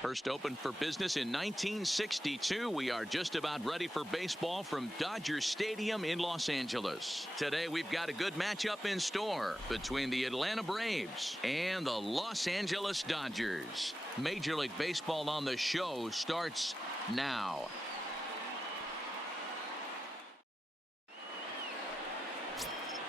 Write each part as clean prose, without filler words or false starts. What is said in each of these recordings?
First opened for business in 1962. We are just about ready for baseball from Dodger Stadium in Los Angeles. Today we've got a good matchup in store between the Atlanta Braves and the Los Angeles Dodgers. Major League Baseball on the show starts now.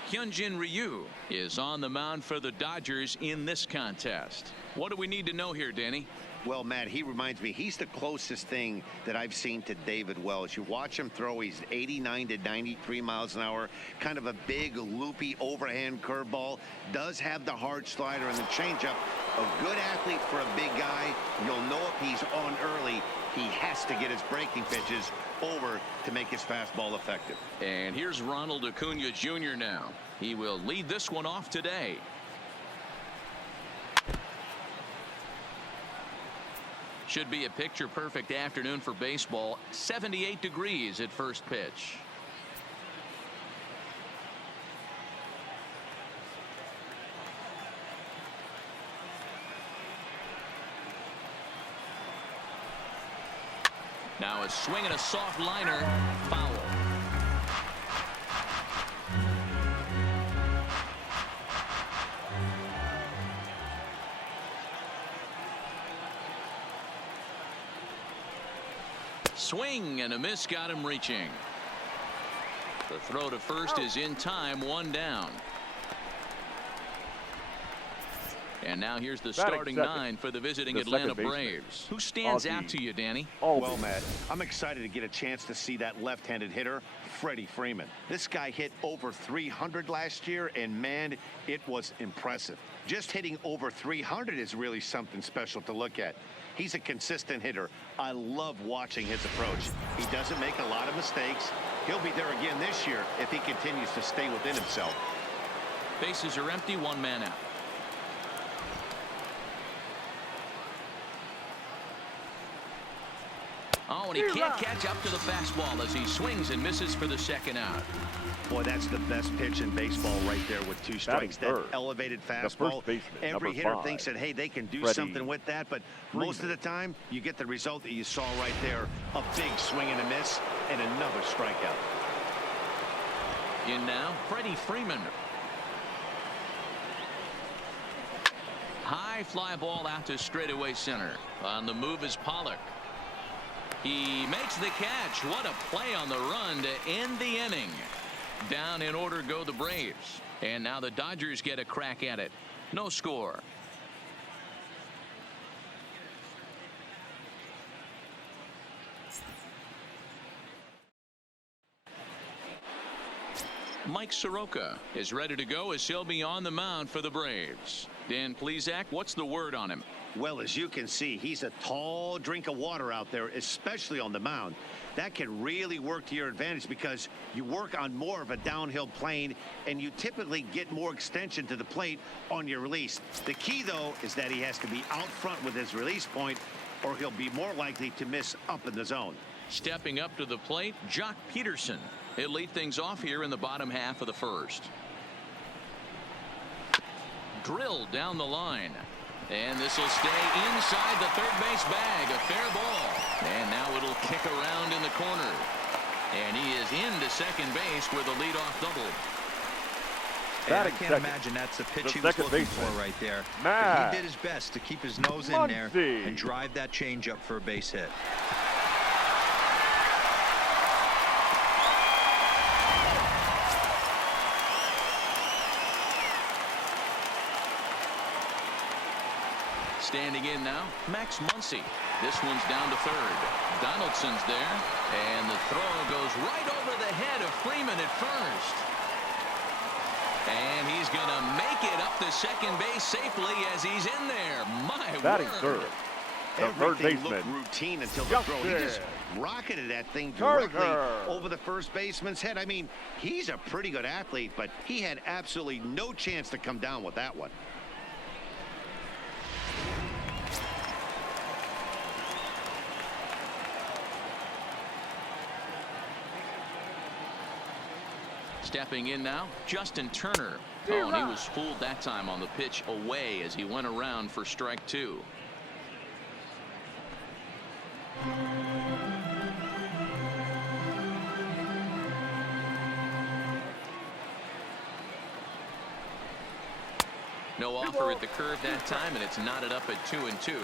Hyunjin Ryu is on the mound for the Dodgers in this contest. What do we need to know here, Danny? Well, Matt, he reminds me, he's the closest thing that I've seen to David Wells. You watch him throw, he's 89 to 93 miles an hour, kind of a big, loopy, overhand curveball, does have the hard slider and the changeup. A good athlete for a big guy. You'll know if he's on early, he has to get his breaking pitches over to make his fastball effective. And here's Ronald Acuna Jr. now. He will lead this one off today. Should be a picture-perfect afternoon for baseball. 78 degrees at first pitch. Now a swing and a soft liner. Foul. Swing and a miss, got him reaching. The throw to first is in time, one down. And now here's the starting nine for the visiting Atlanta Braves. Who stands out to you, Danny? Well, Matt, I'm excited to get a chance to see that left-handed hitter, Freddie Freeman. This guy hit over 300 last year, and man, it was impressive. Just hitting over 300 is really something special to look at. He's a consistent hitter. I love watching his approach. He doesn't make a lot of mistakes. He'll be there again this year if he continues to stay within himself. Bases are empty, one man out. Oh, and he can't catch up to the fastball as he swings and misses for the second out. Boy, that's the best pitch in baseball right there with two strikes. That elevated fastball. Every hitter thinks that, hey, they can do something with that, but most of the time, you get the result that you saw right there. A big swing and a miss, and another strikeout. In now, Freddie Freeman. High fly ball out to straightaway center. On the move is Pollock. He makes the catch. What a play on the run to end the inning. Down in order go the Braves. And now the Dodgers get a crack at it. No score. Mike Soroka is ready to go as he'll be on the mound for the Braves. Dan Plesac, what's the word on him? Well, as you can see, he's a tall drink of water out there, especially on the mound. That can really work to your advantage because you work on more of a downhill plane and you typically get more extension to the plate on your release. The key, though, is that he has to be out front with his release point or he'll be more likely to miss up in the zone. Stepping up to the plate, Jock Peterson. He'll lead things off here in the bottom half of the first. Drilled down the line. And this will stay inside the third base bag. A fair ball. And now it'll kick around in the corner. And he is into second base with a leadoff double. I can't imagine that's a pitch he was looking for right there. But he did his best to keep his nose in there and drive that changeup for a base hit. Standing in now, Max Muncy. This one's down to third. Donaldson's there, and the throw goes right over the head of Freeman at first. And he's going to make it up to second base safely as he's in there. My word. Everything looked routine until the throw. He just rocketed that thing directly over the first baseman's head. I mean, he's a pretty good athlete, but he had absolutely no chance to come down with that one. Stepping in now, Justin Turner. Oh, and he was fooled that time on the pitch away as he went around for strike two. No offer at the curve that time, and it's knotted up at 2-2.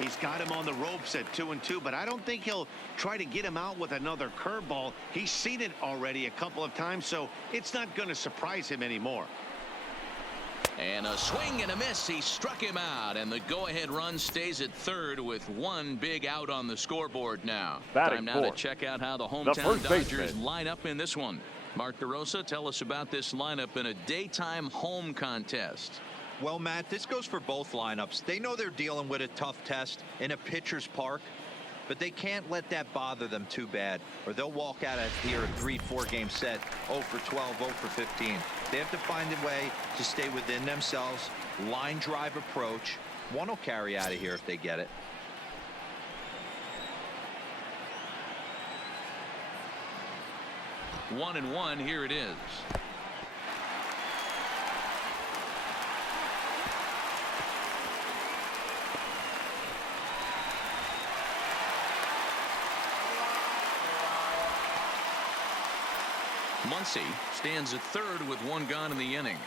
He's got him on the ropes at 2-2, but I don't think he'll try to get him out with another curveball. He's seen it already a couple of times, so it's not going to surprise him anymore. And a swing and a miss. He struck him out, and the go-ahead run stays at third with one big out on the scoreboard now. Time now to check out how the hometown Dodgers line up in this one. Mark DeRosa, tell us about this lineup in a daytime home contest. Well, Matt, this goes for both lineups. They know they're dealing with a tough test in a pitcher's park, but they can't let that bother them too bad, or they'll walk out of here a 3-4 game set, 0 for 12, 0 for 15. They have to find a way to stay within themselves, line drive approach. One will carry out of here if they get it. One and one, here it is. Muncy stands at third with one gone in the inning.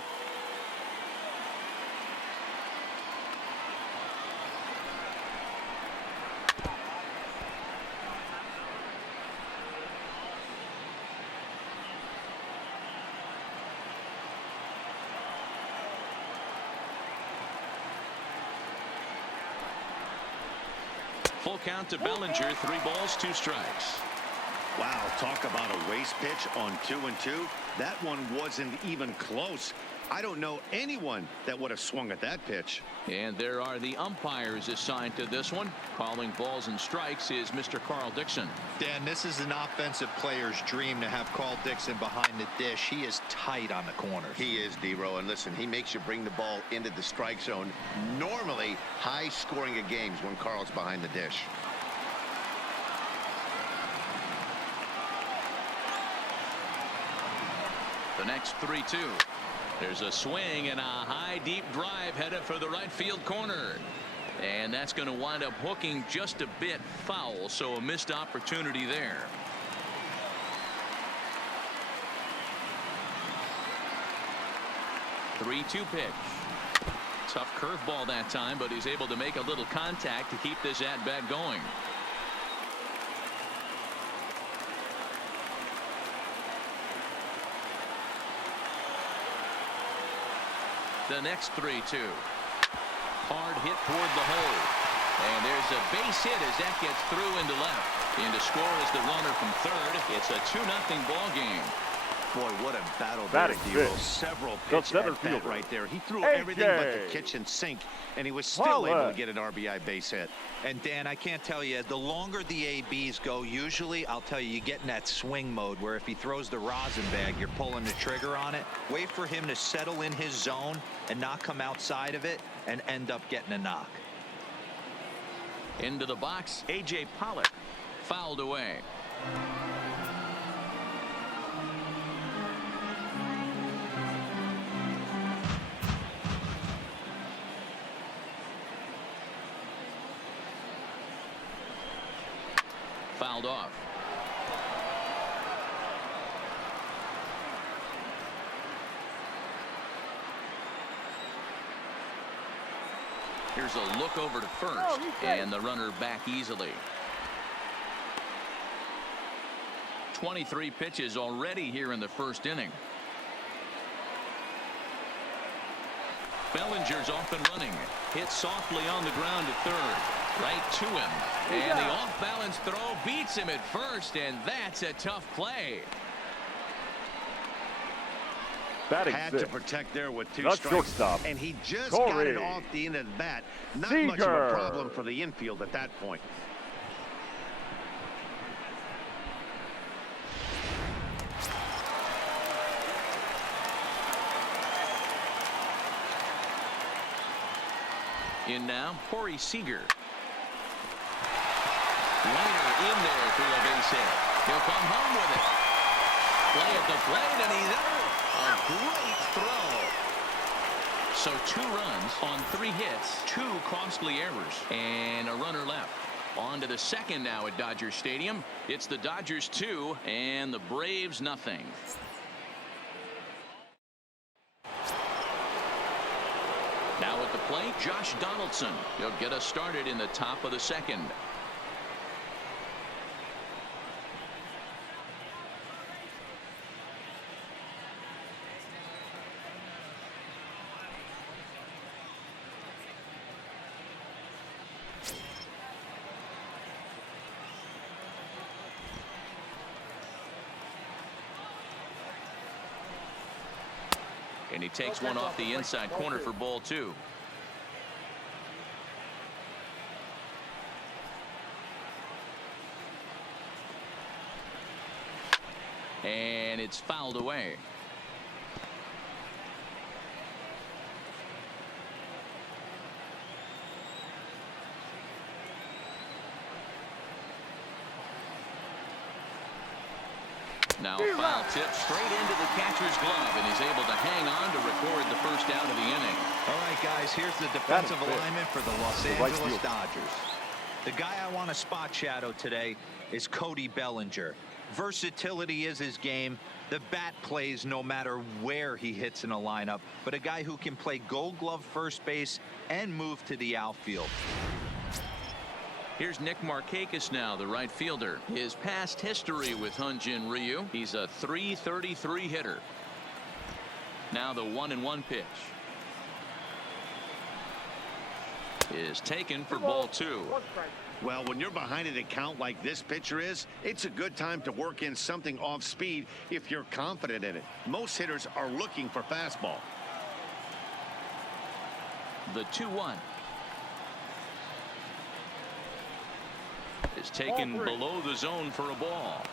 Full count to Bellinger, 3 balls, 2 strikes. Wow, talk about a waste pitch on 2-2. That one wasn't even close. I don't know anyone that would have swung at that pitch. And there are the umpires assigned to this one. Calling balls and strikes is Mr. Carl Dixon. Dan, this is an offensive player's dream to have Carl Dixon behind the dish. He is tight on the corners. He is, D-Row, and listen, he makes you bring the ball into the strike zone. Normally, high scoring of games when Carl's behind the dish. The next 3-2. There's a swing and a high deep drive headed for the right field corner. And that's going to wind up hooking just a bit foul, so a missed opportunity there. Three-two pitch. Tough curveball that time, but he's able to make a little contact to keep this at-bat going. The next 3-2. Hard hit toward the hole. And there's a base hit as that gets through into left. And to score is the runner from third. It's a 2-0 ball game. Boy, what a battle there, D-Row. Several pitch at bat right there. He threw everything but the kitchen sink, and he was still able to get an RBI base hit. And Dan, I can't tell you, the longer the ABs go, usually I'll tell you get in that swing mode where if he throws the rosin bag, you're pulling the trigger on it. Wait for him to settle in his zone and not come outside of it and end up getting a knock. Into the box, A.J. Pollock fouled away. Fouled off. Here's a look over to first, and the runner back easily. 23 pitches already here in the first inning. Bellinger's off and running. Hit softly on the ground to third. Right to him. And the off-balance throw beats him at first, and that's a tough play. Had to protect there with 2 strikes. And he just got it off the end of the bat. Not much of a problem for the infield at that point. In now, Corey Seager. Liner in there for a base hit. He'll come home with it. Play at the plate, and he's out. A great throw. So 2 runs on 3 hits, 2 costly errors, and a runner left. On to the second now at Dodger Stadium. It's the Dodgers 2 and the Braves nothing. Now at the plate, Josh Donaldson. He'll get us started in the top of the second. And he takes one off the inside corner for ball 2. And it's fouled away. Now a foul tip straight into the catcher's glove, and he's able to hang on to record the first out of the inning. All right, guys, here's the defensive alignment for the Los Angeles Dodgers. The guy I want to spot shadow today is Cody Bellinger. Versatility is his game. The bat plays no matter where he hits in a lineup, but a guy who can play Gold Glove first base and move to the outfield. Here's Nick Markakis now, the right fielder. His past history with Hyun-Jin Ryu, he's a .333 hitter. Now the 1-1 pitch is taken for ball 2. Well, when you're behind an account like this pitcher is, it's a good time to work in something off speed if you're confident in it. Most hitters are looking for fastball. The 2-1 is taken below the zone for a ball.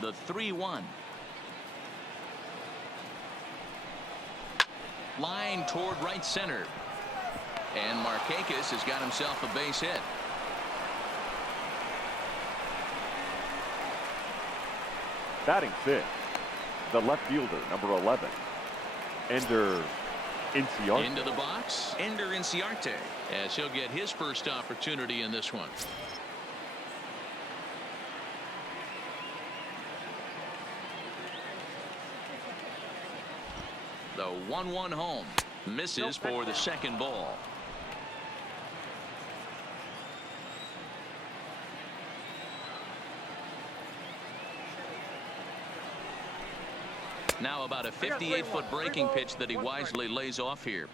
The 3-1 line toward right center, and Markakis has got himself a base hit. Batting fifth, the left fielder, number 11, Ender Inciarte. Into the box, Ender Inciarte, as he'll get his first opportunity in this one. The 1-1 home misses for the second ball. Now about a 58-foot breaking pitch that he wisely lays off here.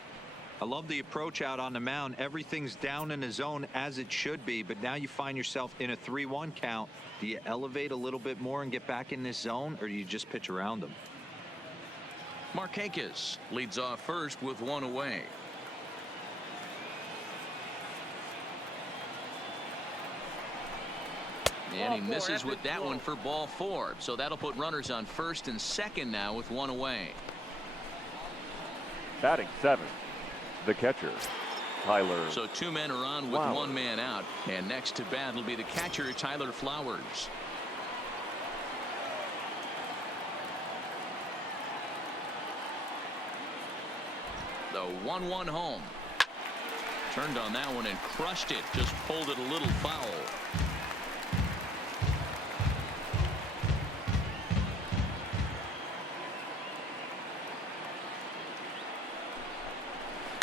I love the approach out on the mound. Everything's down in the zone as it should be, but now you find yourself in a 3-1 count. Do you elevate a little bit more and get back in this zone, or do you just pitch around them? Markakis leads off first with one away. And he misses with that one for ball 4. So that'll put runners on first and second now with one away. Batting seventh, the catcher, Tyler. So 2 men are on with Flowers. 1 man out. And next to bat will be the catcher, Tyler Flowers. The 1-1 home. Turned on that one and crushed it. Just pulled it a little foul.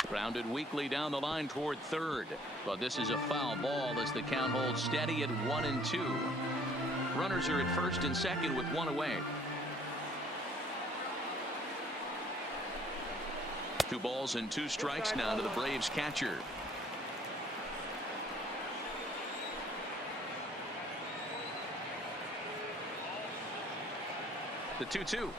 Grounded weakly down the line toward third. But this is a foul ball as the count holds steady at 1-2. Runners are at first and second with 1 away. 2 balls and 2 strikes now to the Braves catcher. The 2-2.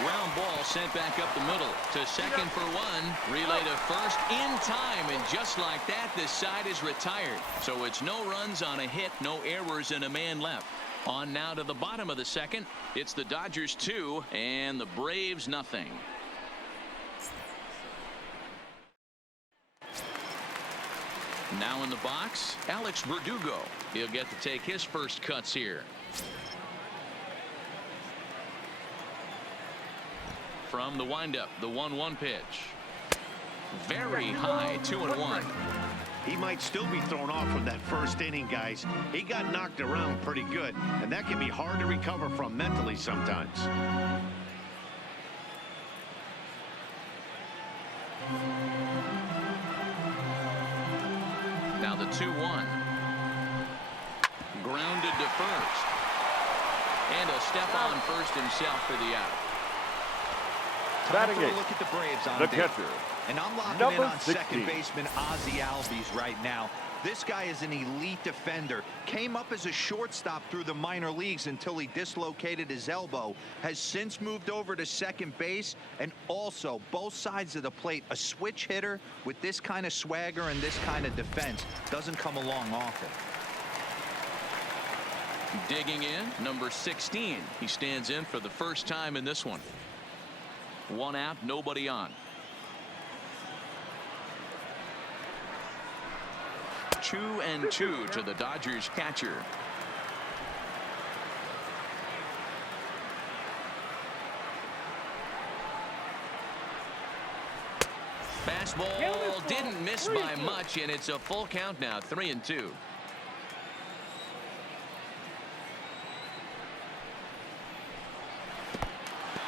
Ground ball sent back up the middle to second for 1. Relay to first in time, and just like that, this side is retired. So it's no runs on a hit, no errors, and a man left. On now to the bottom of the second. It's the Dodgers 2 and the Braves nothing. Now in the box, Alex Verdugo. He'll get to take his first cuts here. From the windup, the 1-1 pitch. Very high, 2-1. He might still be thrown off from that first inning, guys. He got knocked around pretty good, and that can be hard to recover from mentally sometimes. Now the 2-1. Grounded to first. And a step on first himself for the out. Time for a look at the Braves on the catcher. And I'm locking Number in on 16. second baseman Ozzie Albies right now. This guy is an elite defender. Came up as a shortstop through the minor leagues until he dislocated his elbow. Has since moved over to second base, and also both sides of the plate. A switch hitter with this kind of swagger and this kind of defense doesn't come along often. Digging in, number 16. He stands in for the first time in this one. 1 out, nobody on. 2-2 to the Dodgers catcher. Fastball didn't miss by much, and it's a full count now, 3-2.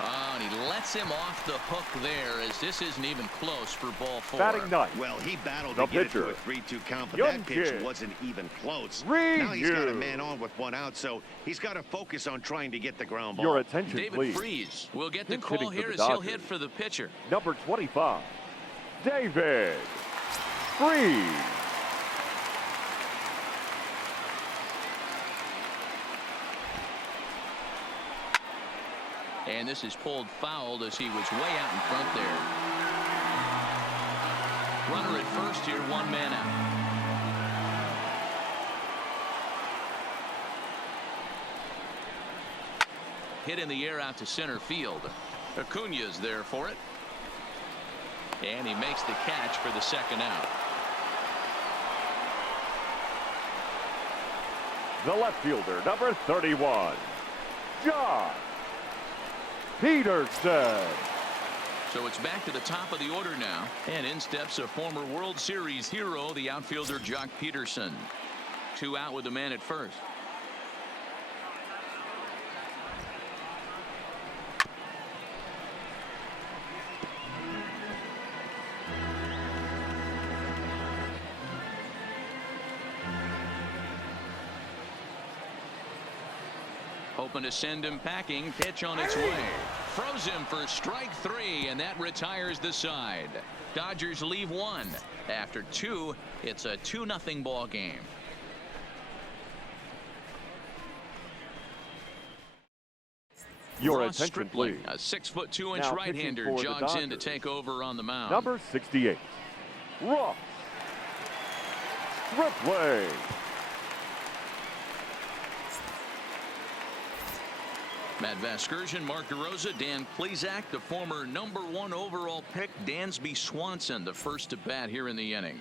And he lets him off the hook there, as this isn't even close for ball 4. Batting ninth. Well, he battled The to get it to a pitcher. 3-2 count, but Young that pitch kid. wasn't even close. Review. Now he's got a man on with 1 out, so he's got to focus on trying to get the ground ball. Your attention, David please. Freeze will get the Pinch call hitting for here the as he'll Dodgers. hit for the pitcher. Number 25, David Freeze. And this is pulled foul as he was way out in front there. Runner at first here, 1 man out. Hit in the air out to center field. Acuna's there for it. And he makes the catch for the second out. The left fielder, number 31, John Peterson. So it's back to the top of the order now. And in steps a former World Series hero, the outfielder Jock Peterson. 2 out with the man at first. Hoping to send him packing. Pitch on its way. Froze him for strike 3, and that retires the side. Dodgers leave 1. After 2, it's a 2-0 ball game. Your Ross attention, Stripling, please. a 6'2" Now right-hander, pitching for the jogs in to Dodgers. take over on the mound. Number 68, Ross Stripling. Matt Vasgersian, Mark DeRosa, Dan Plesac, the former number 1 overall pick, Dansby Swanson, the first to bat here in the inning.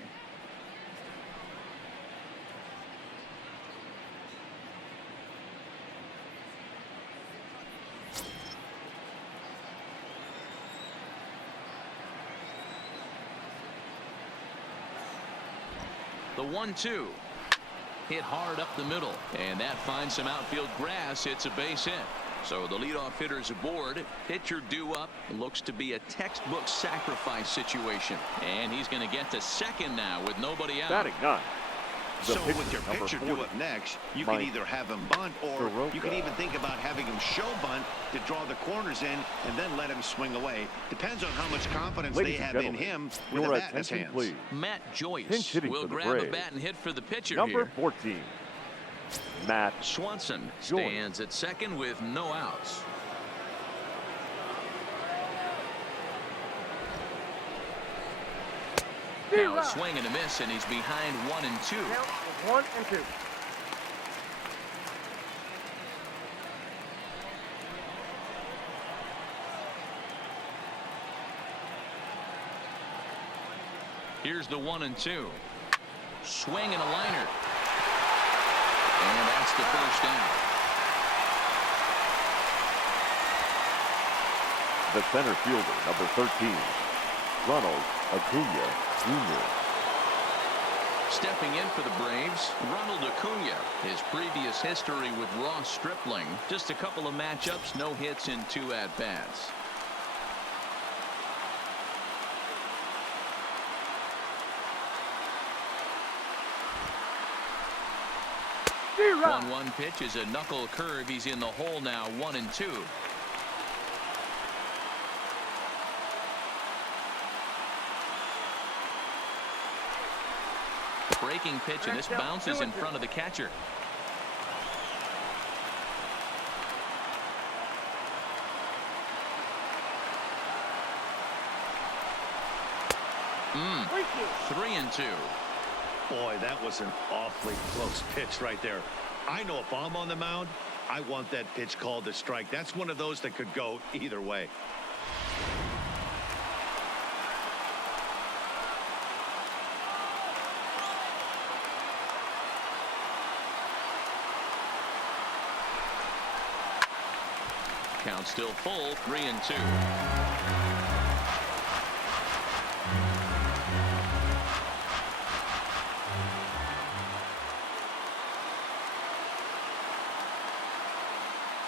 The 1-2. Hit hard up the middle, and that finds some outfield grass. It's a base hit. So the leadoff hitter's aboard. Pitcher due up. Looks to be a textbook sacrifice situation. And he's going to get to second now with nobody out. Batting ninth. The So pitcher, with your number pitcher 40, due up next, you Mike can either have him bunt, or Soroka. you can even think about having him show bunt to draw the corners in and then let him swing away. Depends on how much confidence Ladies they and have in gentlemen, him with your a bat in his attention, hands. please. Matt Pinch Joyce hitting will for the grab a Braves. bat and hit for the pitcher Number here. 14, Matt Swanson Joyce. stands at second with no outs. Now a swing and a miss, and he's behind 1 and 2. Count is 1 and 2. Here's the 1 and 2. Swing and a liner. And that's the first out. The center fielder, number 13, Ronald Acuna Jr. Stepping in for the Braves, Ronald Acuna. His previous history with Ross Stripling. Just a couple of matchups, no hits in 2 at-bats. Zero. 1-1 pitch is a knuckle curve. He's in the hole now, 1-2. Breaking pitch, and this bounces in front of the catcher. Mm. 3-2. Boy, that was an awfully close pitch right there. I know if I'm on the mound, I want that pitch called a strike. That's one of those that could go either way. Count still full, 3-2.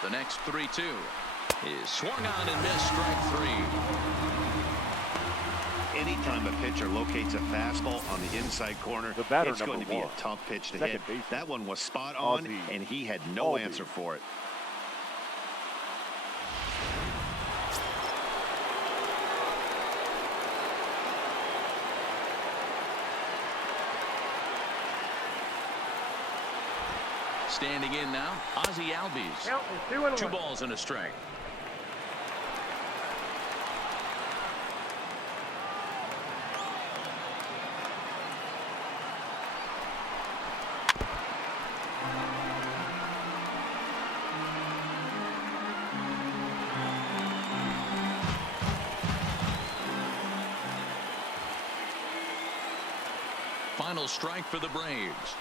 The next 3-2 is swung on and missed, strike 3. Anytime a pitcher locates a fastball on the inside corner, the batter, it's going to be a tough pitch to hit. That one was spot on, and he had no answer for it. Standing in now, Ozzie Albies. 2 balls and a strike. Final strike for the Braves.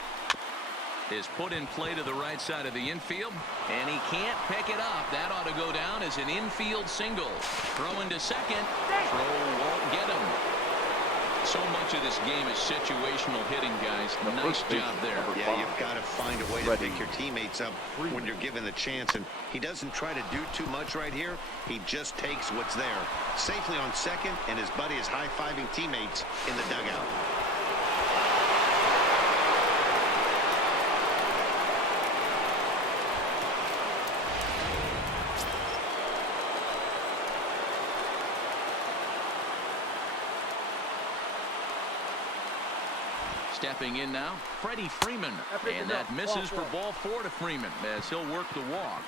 Is put in play to the right side of the infield, and he can't pick it up. That ought to go down as an infield single. Throw into second. Throw won't get him. So much of this game is situational hitting, guys. Nice job there. Yeah, you've got to find a way to pick your teammates up when you're given the chance, and he doesn't try to do too much right here. He just takes what's there. Safely on second, and his buddy is high-fiving teammates in the dugout. Stepping in now, Freddie Freeman. And that misses for ball 4 to Freeman as he'll work the walk.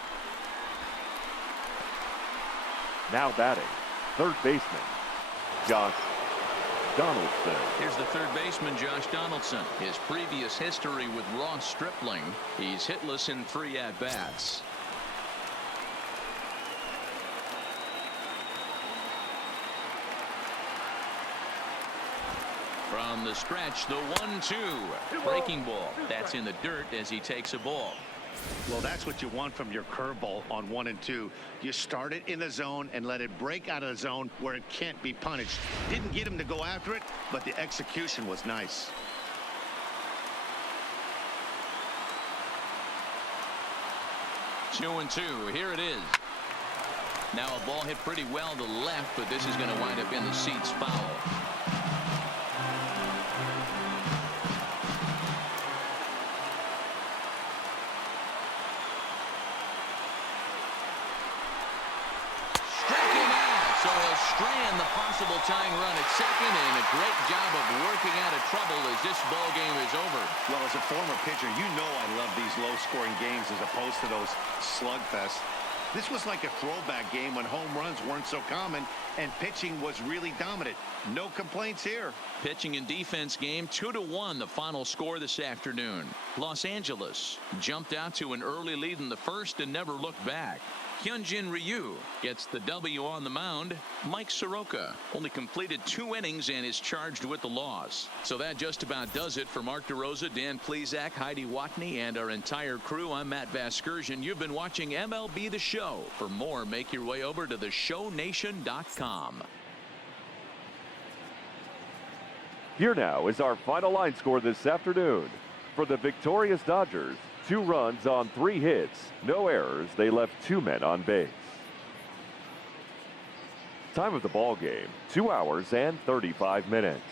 Now batting, third baseman, Josh Donaldson. Here's the third baseman, Josh Donaldson. His previous history with Ross Stripling. He's hitless in 3 at-bats. From the stretch, the 1-2. Breaking ball. That's in the dirt as he takes a ball. Well, that's what you want from your curveball on 1 and 2. You start it in the zone and let it break out of the zone where it can't be punished. Didn't get him to go after it, but the execution was nice. Two and 2. Here it is. Now a ball hit pretty well to left, but this is going to wind up in the seats foul. Strand the possible tying run at second, and a great job of working out of trouble as this ball game is over. Well, as a former pitcher, you know I love these low-scoring games as opposed to those slugfests. This was like a throwback game when home runs weren't so common and pitching was really dominant. No complaints here. Pitching and defense game, 2-1, the final score this afternoon. Los Angeles jumped out to an early lead in the first and never looked back. Hyunjin Ryu gets the W on the mound. Mike Soroka only completed 2 innings and is charged with the loss. So that just about does it for Mark DeRosa, Dan Plesac, Heidi Watney, and our entire crew. I'm Matt Vasgersian. You've been watching MLB The Show. For more, make your way over to theshownation.com. Here now is our final line score this afternoon. For the victorious Dodgers, 2 runs on 3 hits, no errors. They left 2 men on base. Time of the ball game, 2 hours and 35 minutes.